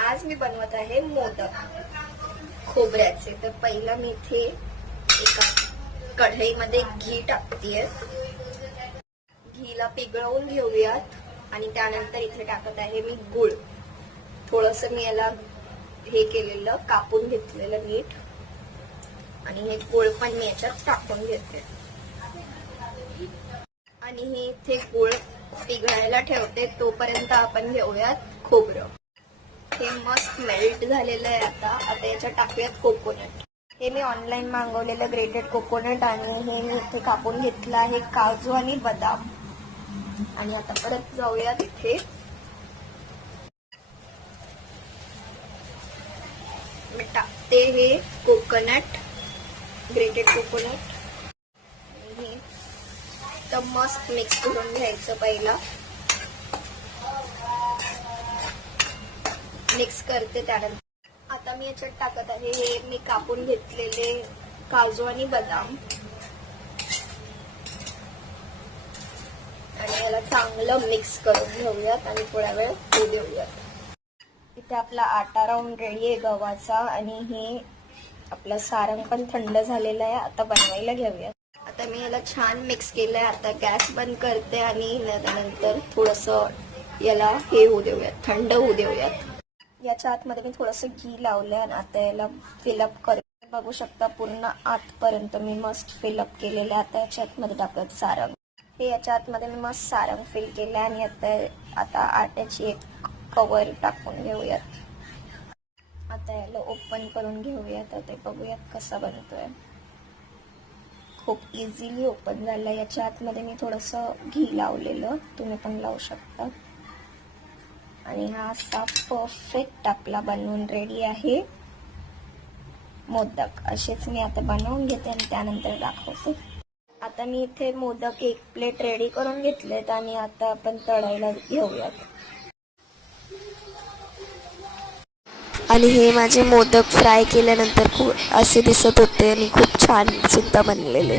आज मी बनवत आहे मोदक खोबऱ्याचे। तर पहिला मी इथे एका कढईमध्ये घी टाकतेय। घीला पिघळवून घेऊयात आणि त्यानंतर इथे टाकत आहे मी गूळ। थोडस मी याला हे केलेलं कापून घेतलेलं मीठ आणि हे गूळ पण मी याच्यात टाकून घेते आणि हे इथे गूळ पिघळायला ठेवते। तोपर्यंत आपण घेऊयात खोबरं। हे मस्त मेल्ट झालेलं आहे। आता याच्यात टाकूयात कोकोनट। हे मी ऑनलाईन मागवलेलं ग्रेटेड कोकोनट आणि हे मी इथे कापून घेतलं आहे काजू आणि बदाम। आणि आता परत जाऊयात इथे मी टाकते हे कोकोनट, ग्रेटेड कोकोनट। हे तर मस्त मिक्स करून घ्यायचं। पहिला मिक्स करते। त्यानंतर आता मी याच्यात टाकत आहे हे मी कापून घेतलेले काजू आणि बदाम आणि याला चांगलं मिक्स करून घेऊयात आणि थोडा वेळ होऊ देऊयात। इथे आपला आटा राऊंड रेडी आहे गव्हाचा आणि हे आपलं सारण पण थंड झालेलं आहे। आता बनवायला घेऊयात। आता मी याला छान मिक्स केलंय। आता गॅस बंद करते आणि नंतर थोडस याला हे होऊ देऊयात, थंड होऊ देऊयात। याच्या आतमध्ये मी थोडस घी लावलंय आणि आता याला फिलअप करते। बघू शकता पूर्ण आतपर्यंत मी मस्त फिलअप केलेलं। आता याच्या आतमध्ये टाकत सारण। हे याच्या आतमध्ये मी मस्त सारण फिल केलं आणि आता आट्याची एक कवर टाकून घेऊयात। आता याला ओपन करून घेऊयात। आता बघूयात कसा बनतोय। खूप इझिली ओपन झाला। याच्या आतमध्ये मी थोडस घी लावलेलं, तुम्ही पण लावू शकता। आणि हा असा परफेक्ट आपला बनवून रेडी आहे मोदक। असेच मी आता बनवून घेते आणि त्यानंतर दाखवते। आता मी इथे मोदक एक प्लेट रेडी करून घेतलेत आणि आता आपण तळायला घेऊयात। आणि हे माझे मोदक फ्राय केल्यानंतर खूप असे दिसत होते आणि खूप छान सुद्धा बनलेले।